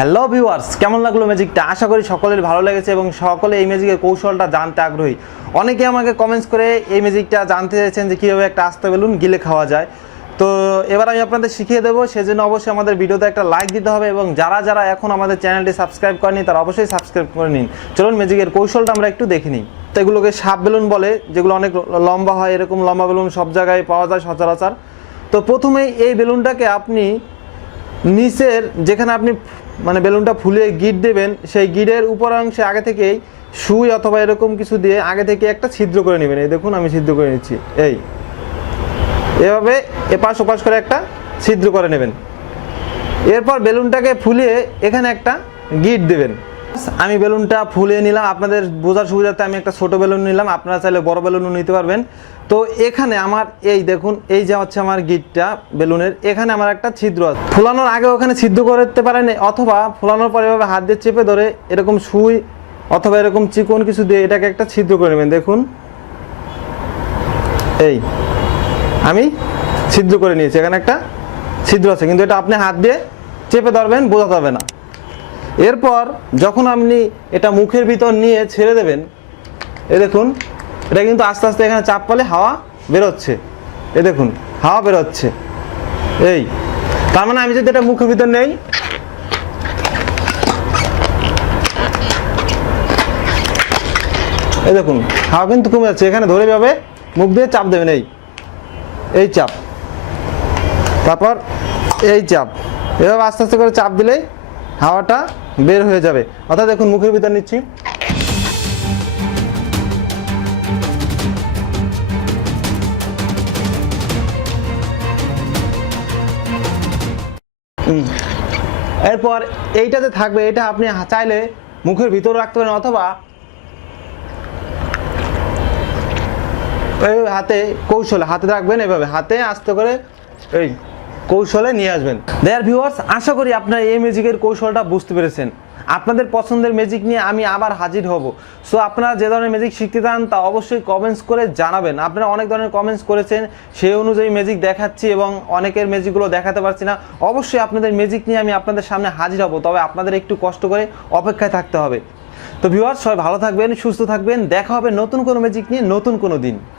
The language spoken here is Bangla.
হ্যালো ভিউয়ার্স, কেমন লাগলো ম্যাজিকটা? আশা করি সকলের ভালো লেগেছে এবং সকলে এই ম্যাজিকের কৌশলটা জানতে আগ্রহী। অনেকে আমাকে কমেন্টস করে এই ম্যাজিকটা জানতে চাইছেন যে কীভাবে একটা আস্ত বেলুন গিলে খাওয়া যায়। তো এবার আমি আপনাদের শিখিয়ে দেবো, সেজন্য অবশ্যই আমাদের ভিডিওতে একটা লাইক দিতে হবে এবং যারা যারা এখন আমাদের চ্যানেলটি সাবস্ক্রাইব করেনি তারা অবশ্যই সাবস্ক্রাইব করে নিন। চলুন ম্যাজিকের কৌশলটা আমরা একটু দেখে নিই। তো এগুলোকে সাপ বেলুন বলে, যেগুলো অনেক লম্বা হয়। এরকম লম্বা বেলুন সব জায়গায় পাওয়া যায় সচরাচর। তো প্রথমেই এই বেলুনটাকে আপনি নিচের যেখানে আপনি বেলুনটা ফুলিয়ে গিট দেবেন, সেই গিটের উপর অংশে আগে থেকেই সুই অথবা এরকম কিছু দিয়ে আগে থেকে একটা ছিদ্র করে নেবেন। এই দেখুন, আমি ছিদ্র করে নিচ্ছি। এভাবে এপাশ ওপাশ করে একটা ছিদ্র করে নেবেন। এরপর বেলুনটাকে ফুলিয়ে এখানে একটা গিট দেবেন। আমি বেলুনটা ফুলিয়ে নিলাম, আপনাদের বোঝার সুবিধার্থে আমি একটা ছোট বেলুন নিলাম, আপনারা চাইলে বড় বেলুনও নিতে পারবেন। তো এখানে আমার এই দেখুন, এই যে হচ্ছে আমার গিটটা বেলুনের, এখানে আমার একটা ছিদ্র আছে। ফুলানোর আগে ওখানে ছিদ্র করতে পারেন, অথবা ফুলানোর পরে এভাবে হাত দিয়ে চেপে ধরে এরকম সুই অথবা এরকম চিকন কিছু দিয়ে এটাকে একটা ছিদ্র করে নেবেন। দেখুন, এই আমি ছিদ্র করে নিয়েছি, এখানে একটা ছিদ্র আছে, কিন্তু এটা আপনি হাত দিয়ে চেপে ধরবেন, বোঝা যাবে না। এরপর যখন আপনি এটা মুখের ভিতর নিয়ে ছেড়ে দেবেন, এই দেখুন, এটা কিন্তু আস্তে আস্তে এখানে চাপ পেলে হাওয়া বেরোচ্ছে। এই দেখুন, হাওয়া বেরোচ্ছে। এই তার মানে আমি যদি এটা মুখের ভিতর নেই, এই দেখুন হাওয়া কিন্তু কমে যাচ্ছে। এখানে ধরে যাবে, মুখ দিয়ে চাপ দেবেন, এই চাপ, তারপর এই চাপ, এভাবে আস্তে আস্তে করে চাপ দিলেই হাওয়াটা বের হয়ে যাবে। অর্থাৎ দেখুন, মুখের ভিতর নিচ্ছি, এরপর এইটাতে থাকবে, এটা আপনি চাইলে মুখের ভিতর রাখতে পারেন, অথবা এই হাতে কৌশলে হাতে রাখবেন, এভাবে হাতে আস্তে করে এই কৌশলে নিয়ে আসবেন। দেয়ার ভিউয়ার্স, আশা করি আপনারা এই ম্যাজিকের কৌশলটা বুঝতে পেরেছেন। আপনাদের পছন্দের ম্যাজিক নিয়ে আমি আবার হাজির হব। সো আপনারা যে ধরনের ম্যাজিক শিখতে চান তা অবশ্যই কমেন্টস করে জানাবেন। আপনারা অনেক ধরনের কমেন্টস করেছেন, সেই অনুযায়ী ম্যাজিক দেখাচ্ছি এবং অনেকের ম্যাজিকগুলো দেখাতে পারছি না। অবশ্যই আপনাদের ম্যাজিক নিয়ে আমি আপনাদের সামনে হাজির হব, তবে আপনাদের একটু কষ্ট করে অপেক্ষায় থাকতে হবে। তো ভিউয়ার্স, সবাই ভালো থাকবেন, সুস্থ থাকবেন। দেখা হবে নতুন কোনো ম্যাজিক নিয়ে নতুন কোনো দিন।